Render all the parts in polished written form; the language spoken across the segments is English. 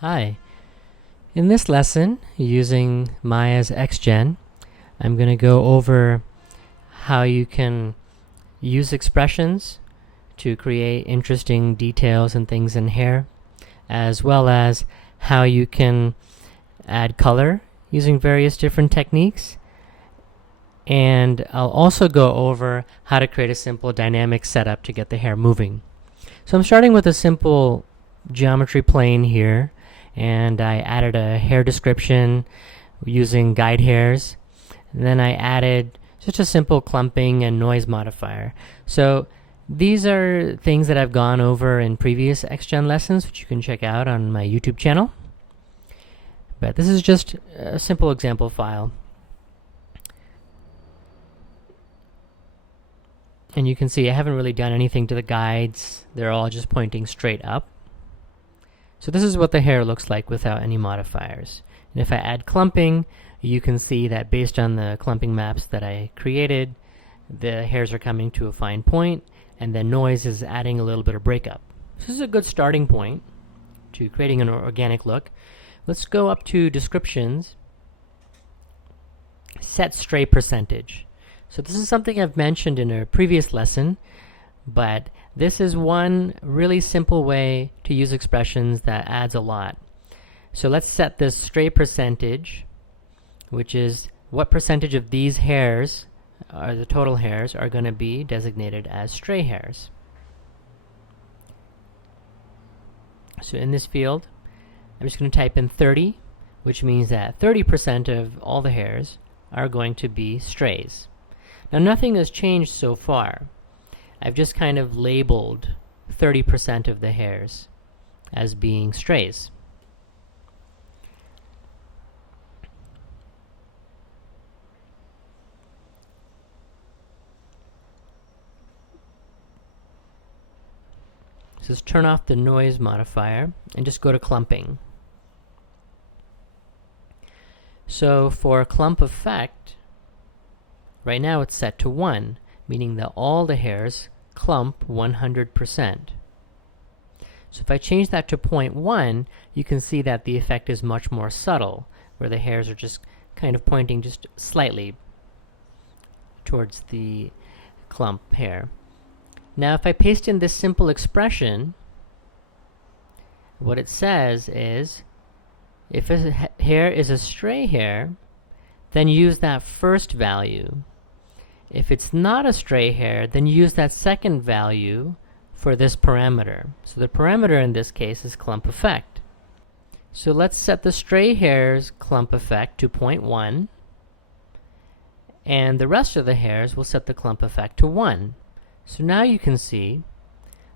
Hi. In this lesson, using Maya's Xgen, I'm going to go over how you can use expressions to create interesting details and things in hair, as well as how you can add color using various different techniques. And I'll also go over how to create a simple dynamic setup to get the hair moving. So I'm starting with a simple geometry plane here, and I added a hair description using guide hairs. And then I added just a simple clumping and noise modifier. So these are things that I've gone over in previous Xgen lessons, which you can check out on my YouTube channel. But this is just a simple example file. And you can see I haven't really done anything to the guides. They're all just pointing straight up. So this is what the hair looks like without any modifiers. And if I add clumping, you can see that based on the clumping maps that I created, the hairs are coming to a fine point, and then noise is adding a little bit of breakup. This is a good starting point to creating an organic look. Let's go up to descriptions, set stray percentage. So this is something I've mentioned in a previous lesson, but this is one really simple way to use expressions that adds a lot. So let's set this stray percentage, which is what percentage of these hairs, or the total hairs, are going to be designated as stray hairs. So in this field, I'm just going to type in 30, which means that 30% of all the hairs are going to be strays. Now nothing has changed so far. I've just kind of labeled 30% of the hairs as being strays. So let's turn off the noise modifier and just go to clumping. So for clump effect, right now it's set to 1, meaning that all the hairs clump 100%. So if I change that to 0.1, you can see that the effect is much more subtle, where the hairs are just kind of pointing just slightly towards the clump hair. Now if I paste in this simple expression, what it says is, if a hair is a stray hair, then use that first value. If it's not a stray hair, then use that second value for this parameter. So the parameter in this case is clump effect. So let's set the stray hairs clump effect to 0.1, and the rest of the hairs will set the clump effect to 1. So now you can see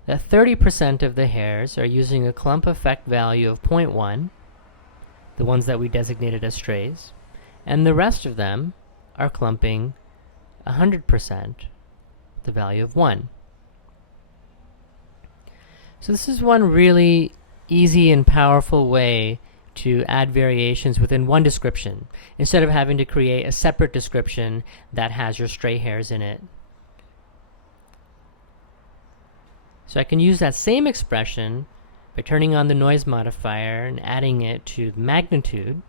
that 30% of the hairs are using a clump effect value of 0.1, the ones that we designated as strays, and the rest of them are clumping 100%, the value of 1. So this is one really easy and powerful way to add variations within one description, instead of having to create a separate description that has your stray hairs in it. So I can use that same expression by turning on the noise modifier and adding it to magnitude.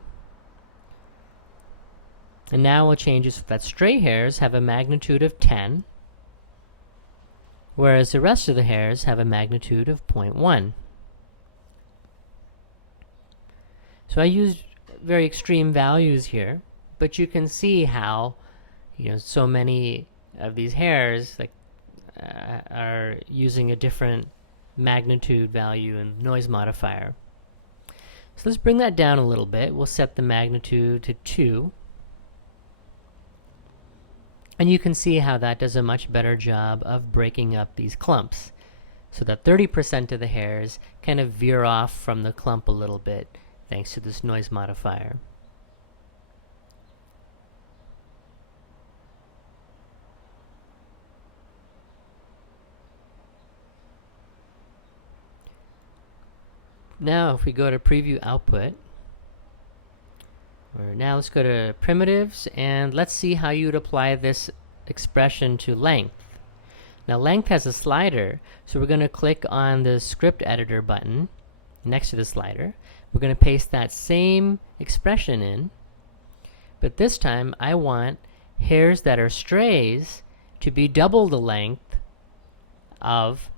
And now we'll change it so that stray hairs have a magnitude of 10, whereas the rest of the hairs have a magnitude of 0.1. So I used very extreme values here, but you can see how, so many of these hairs are using a different magnitude value and noise modifier. So let's bring that down a little bit. We'll set the magnitude to 2. And you can see how that does a much better job of breaking up these clumps, so that 30% of the hairs kind of veer off from the clump a little bit thanks to this noise modifier. Now if we go to preview output, now let's go to primitives, and let's see how you would apply this expression to length. Now length has a slider, so we're going to click on the script editor button next to the slider. we're going to paste that same expression in, but this time I want hairs that are strays to be double the length of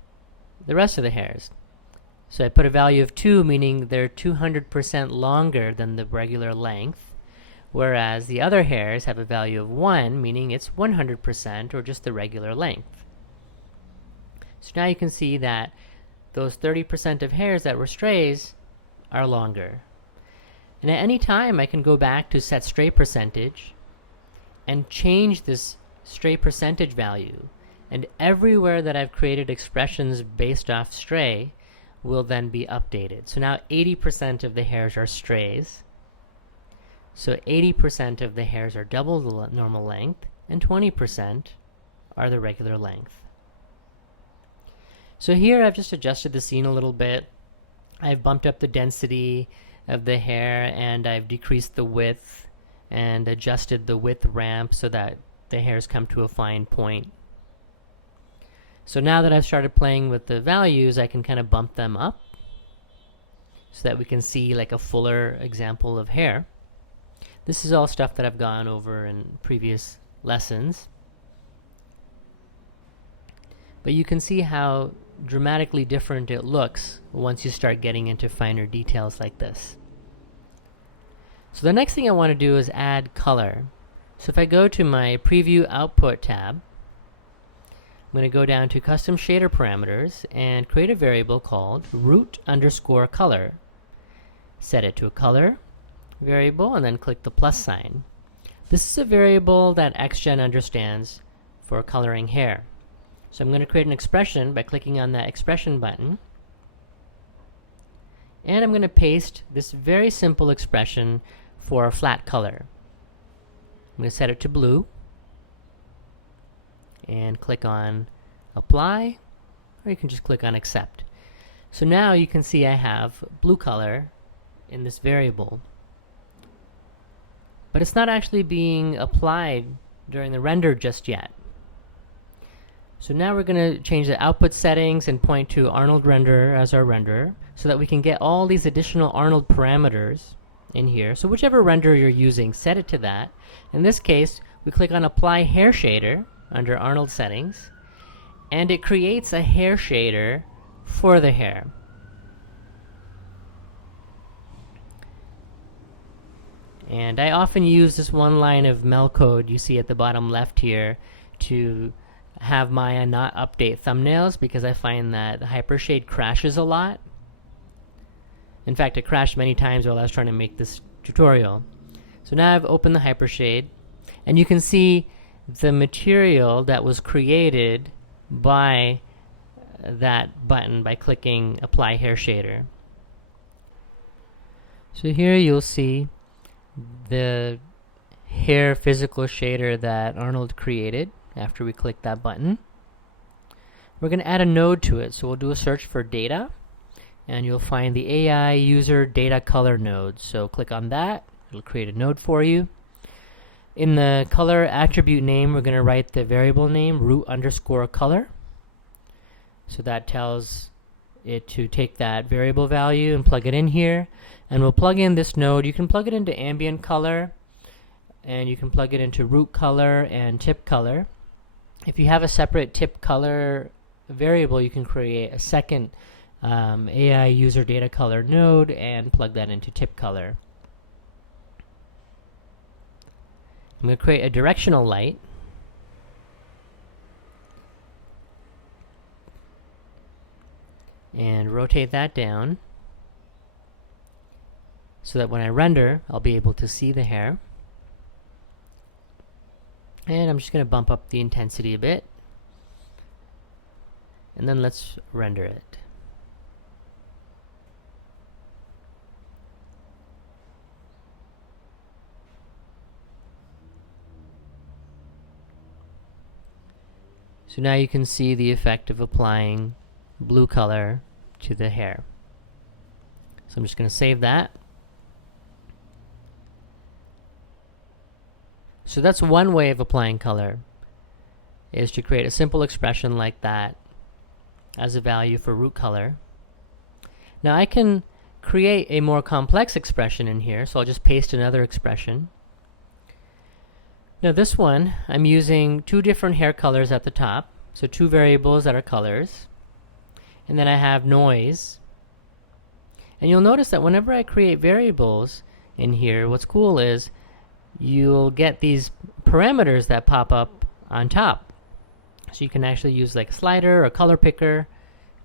the rest of the hairs. So I put a value of 2, meaning they're 200% longer than the regular length, whereas the other hairs have a value of 1, meaning it's 100% or just the regular length. So now you can see that those 30% of hairs that were strays are longer. And at any time I can go back to set stray percentage and change this stray percentage value, and everywhere that I've created expressions based off stray will then be updated. So now 80% of the hairs are strays, so 80% of the hairs are double the normal length, and 20% are the regular length. So here I've just adjusted the scene a little bit. I've bumped up the density of the hair, and I've decreased the width and adjusted the width ramp so that the hairs come to a fine point. So now that I've started playing with the values, I can kind of bump them up so that we can see like a fuller example of hair. This is all stuff that I've gone over in previous lessons. But you can see how dramatically different it looks once you start getting into finer details like this. So the next thing I want to do is add color. So if I go to my Preview Output tab, I'm going to go down to Custom Shader Parameters and create a variable called root_color. Set it to a color variable and then click the plus sign. This is a variable that Xgen understands for coloring hair. So I'm going to create an expression by clicking on that expression button, and I'm going to paste this very simple expression for a flat color. I'm going to set it to blue and click on Apply, or you can just click on Accept. So now you can see I have blue color in this variable, but it's not actually being applied during the render just yet. So now we're going to change the output settings and point to Arnold Renderer as our renderer so that we can get all these additional Arnold parameters in here. So whichever renderer you're using, set it to that. In this case, we click on Apply Hair Shader under Arnold Settings, and it creates a hair shader for the hair. And I often use this one line of Mel code you see at the bottom left here to have Maya not update thumbnails, because I find that the Hypershade crashes a lot. In fact, it crashed many times while I was trying to make this tutorial. So now I've opened the Hypershade, and you can see the material that was created by that button by clicking Apply Hair Shader. So here you'll see the hair physical shader that Arnold created after we click that button. We're going to add a node to it, so we'll do a search for data, and you'll find the AI user data color node. So click on that, it'll create a node for you. In the color attribute name, we're going to write the variable name root_color. So that tells it to take that variable value and plug it in here. And we'll plug in this node. You can plug it into ambient color, and you can plug it into root color and tip color. If you have a separate tip color variable, you can create a second AI user data color node and plug that into tip color. I'm going to create a directional light. And rotate that down so that when I render, I'll be able to see the hair. And I'm just going to bump up the intensity a bit. And then let's render it. So now you can see the effect of applying blue color to the hair. So I'm just going to save that. So that's one way of applying color, is to create a simple expression like that as a value for root color. Now I can create a more complex expression in here, so I'll just paste another expression. Now this one, I'm using two different hair colors at the top, so two variables that are colors, and then I have noise. And you'll notice that whenever I create variables in here, what's cool is you'll get these parameters that pop up on top. So you can actually use like a slider or a color picker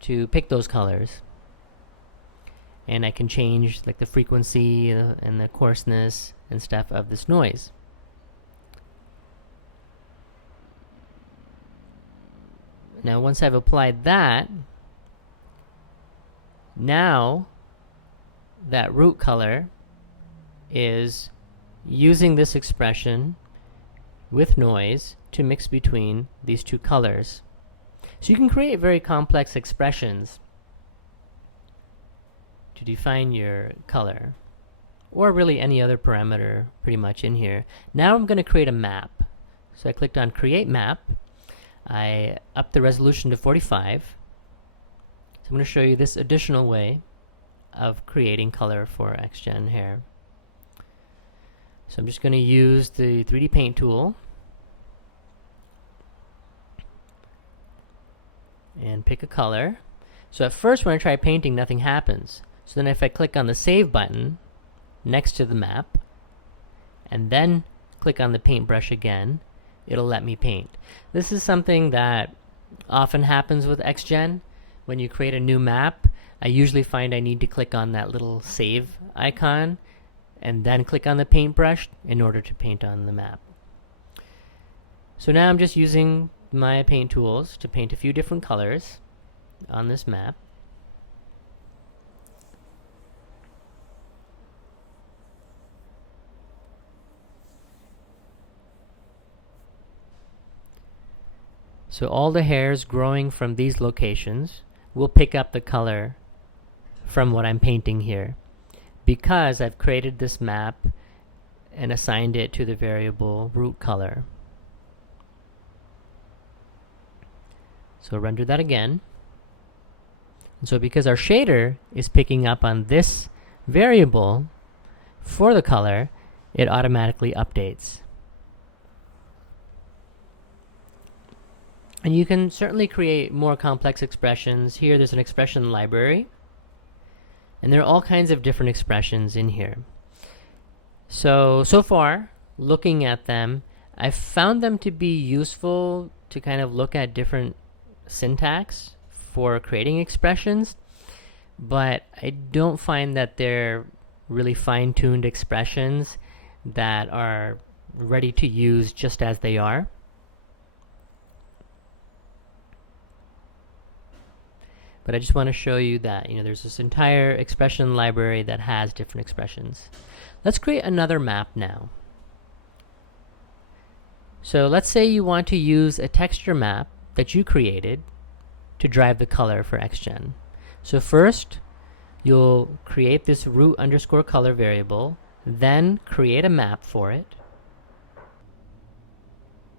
to pick those colors. And I can change like the frequency and the coarseness and stuff of this noise. Now once I've applied that, now that root color is using this expression with noise to mix between these two colors. So you can create very complex expressions to define your color, or really any other parameter pretty much in here. Now I'm going to create a map. So I clicked on Create Map. I upped the resolution to 45. So I'm going to show you this additional way of creating color for Xgen hair. So I'm just going to use the 3D Paint tool and pick a color. So at first when I try painting, nothing happens. So then if I click on the Save button next to the map and then click on the paintbrush again, it'll let me paint. This is something that often happens with Xgen. When you create a new map, I usually find I need to click on that little save icon and then click on the paintbrush in order to paint on the map. So now I'm just using my paint tools to paint a few different colors on this map. So all the hairs growing from these locations will pick up the color from what I'm painting here, because I've created this map and assigned it to the variable root color. So render that again. And so because our shader is picking up on this variable for the color, it automatically updates. And you can certainly create more complex expressions. Here there's an expression library, and there are all kinds of different expressions in here. So far, looking at them, I've found them to be useful to kind of look at different syntax for creating expressions, but I don't find that they're really fine-tuned expressions that are ready to use just as they are. But I just want to show you that there's this entire expression library that has different expressions. Let's create another map now. So let's say you want to use a texture map that you created to drive the color for Xgen. So first, you'll create this root underscore color variable, then create a map for it.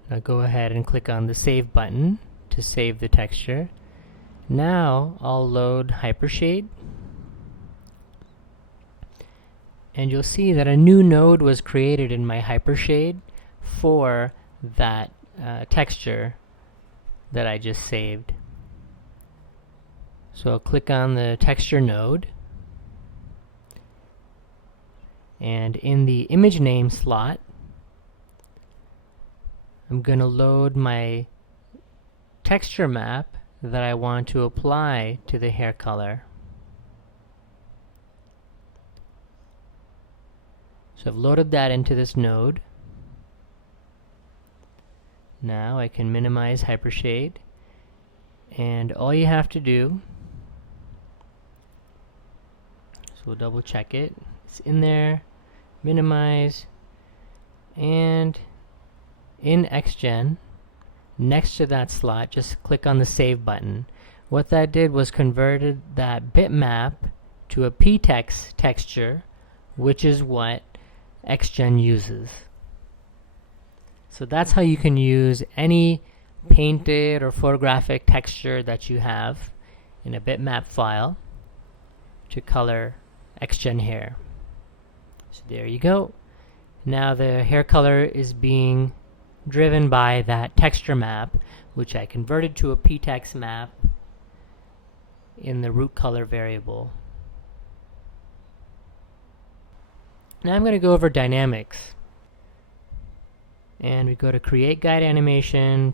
Now go ahead and click on the Save button to save the texture. Now I'll load Hypershade, and you'll see that a new node was created in my Hypershade for that texture that I just saved. So I'll click on the texture node, and in the image name slot, I'm going to load my texture map that I want to apply to the hair color. So I've loaded that into this node. Now I can minimize Hypershade, and all you have to do, so we'll double check it, it's in there, minimize, and in Xgen, next to that slot, just click on the Save button. What that did was converted that bitmap to a ptex texture, which is what Xgen uses. So that's how you can use any painted or photographic texture that you have in a bitmap file to color Xgen hair. So there you go. Now the hair color is being driven by that texture map, which I converted to a ptext map in the root color variable. Now I'm going to go over dynamics. And we go to Create Guide Animation,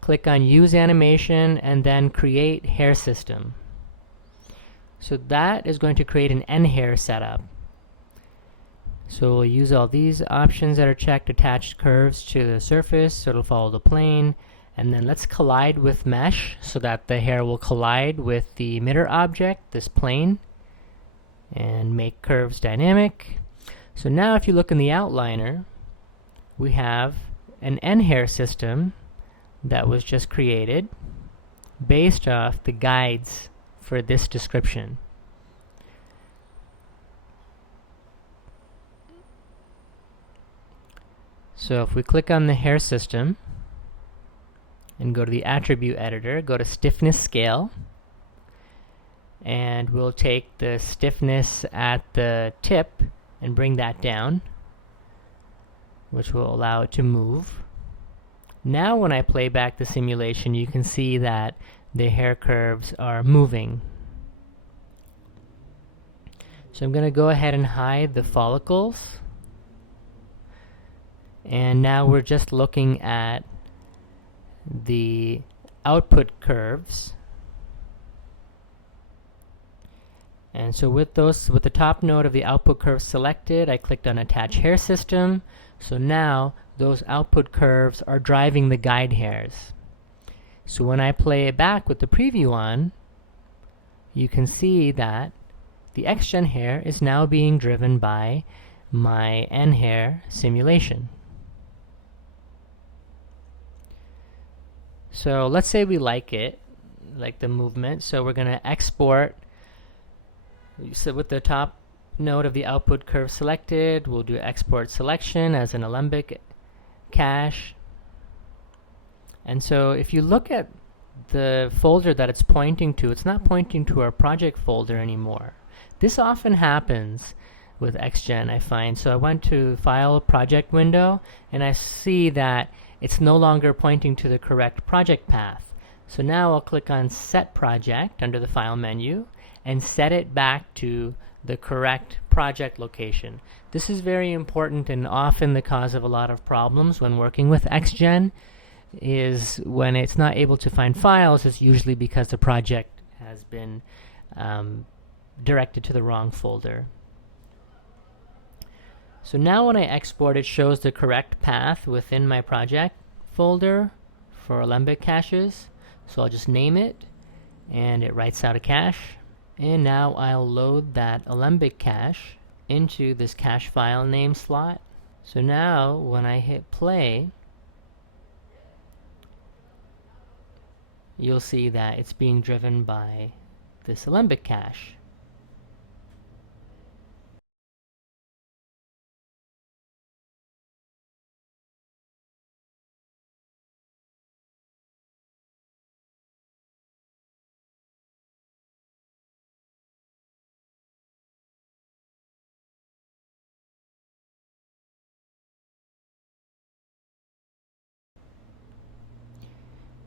click on Use Animation, and then Create Hair System. So that is going to create an nHair setup. So we'll use all these options that are checked, attach curves to the surface so it'll follow the plane, and then let's collide with mesh so that the hair will collide with the emitter object, this plane, and make curves dynamic. So now if you look in the outliner, we have an nHair system that was just created based off the guides for this description. So if we click on the hair system and go to the attribute editor, go to stiffness scale, and we'll take the stiffness at the tip and bring that down, which will allow it to move. Now when I play back the simulation, you can see that the hair curves are moving. So I'm going to go ahead and hide the follicles. And now we're just looking at the output curves. And so with the top node of the output curve selected, I clicked on Attach Hair System. So now those output curves are driving the guide hairs. So when I play it back with the preview on, you can see that the Xgen hair is now being driven by my nHair simulation. So let's say we like it, like the movement, so we're going to export. So with the top node of the output curve selected, we'll do export selection as an alembic cache. And so if you look at the folder that it's pointing to, it's not pointing to our project folder anymore. This often happens with Xgen, I find. So I went to File Project window, and I see that it's no longer pointing to the correct project path. So now I'll click on Set Project under the File menu and set it back to the correct project location. This is very important and often the cause of a lot of problems when working with Xgen. Is when it's not able to find files, it's usually because the project has been directed to the wrong folder. So now when I export, it shows the correct path within my project folder for alembic caches. So I'll just name it, and it writes out a cache. And now I'll load that alembic cache into this cache file name slot. So now when I hit play, you'll see that it's being driven by this alembic cache.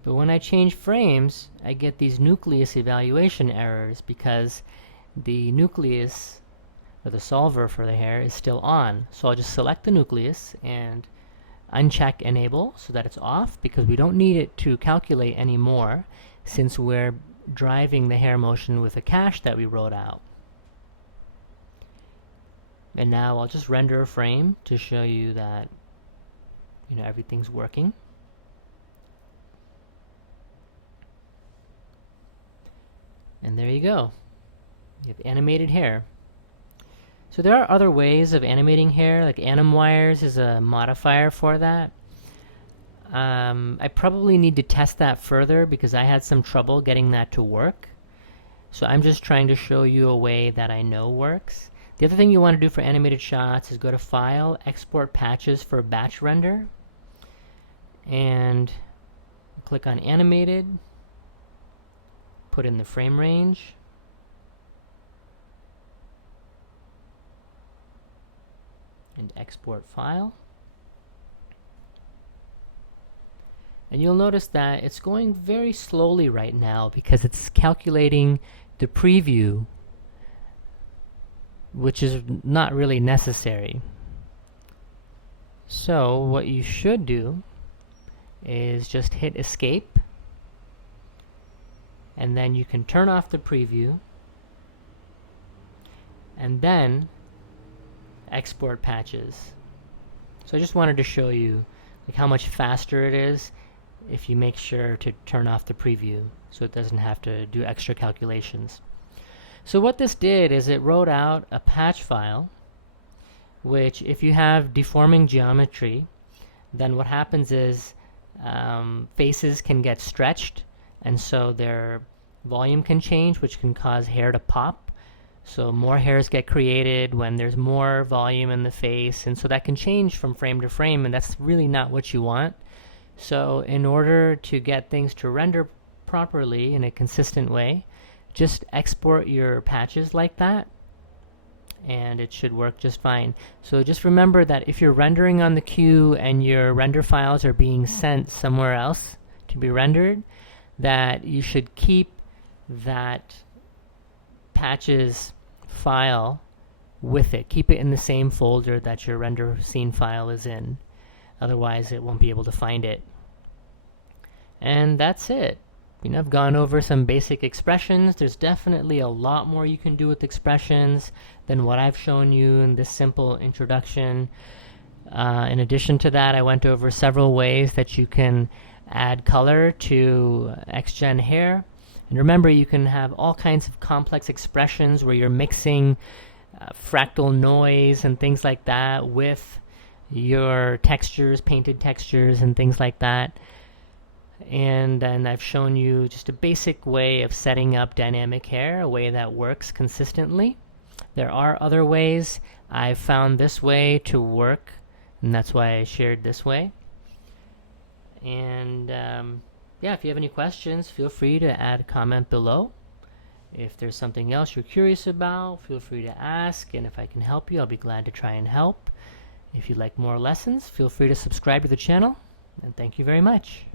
But when I change frames, I get these nucleus evaluation errors because the nucleus, or the solver for the hair, is still on. So I'll just select the nucleus and uncheck enable so that it's off, because we don't need it to calculate anymore since we're driving the hair motion with a cache that we wrote out. And now I'll just render a frame to show you that everything's working. And there you go. You have animated hair. So there are other ways of animating hair, like AnimWires is a modifier for that. I probably need to test that further because I had some trouble getting that to work. So I'm just trying to show you a way that I know works. The other thing you want to do for animated shots is go to File, Export Patches for Batch Render, and click on Animated. Put in the frame range, and export file. And you'll notice that it's going very slowly right now because it's calculating the preview, which is not really necessary. So what you should do is just hit escape, and then you can turn off the preview and then export patches. So I just wanted to show you like how much faster it is if you make sure to turn off the preview so it doesn't have to do extra calculations. So what this did is it wrote out a patch file, which if you have deforming geometry, then what happens is faces can get stretched, and so their volume can change, which can cause hair to pop. So more hairs get created when there's more volume in the face, and so that can change from frame to frame, and that's really not what you want. So in order to get things to render properly in a consistent way, just export your patches like that, and it should work just fine. So just remember that if you're rendering on the queue and your render files are being sent somewhere else to be rendered, that you should keep that patches file with it. Keep it in the same folder that your render scene file is in. Otherwise it won't be able to find it. And that's it. I've gone over some basic expressions. There's definitely a lot more you can do with expressions than what I've shown you in this simple introduction. In addition to that, I went over several ways that you can add color to Xgen hair. And remember, you can have all kinds of complex expressions where you're mixing fractal noise and things like that with your textures, painted textures and things like that. And then I've shown you just a basic way of setting up dynamic hair, a way that works consistently. There are other ways. I've found this way to work, and that's why I shared this way. And yeah, if you have any questions, feel free to add a comment below. If there's something else you're curious about, feel free to ask, and if I can help you, I'll be glad to try and help. If you'd like more lessons, feel free to subscribe to the channel, and thank you very much.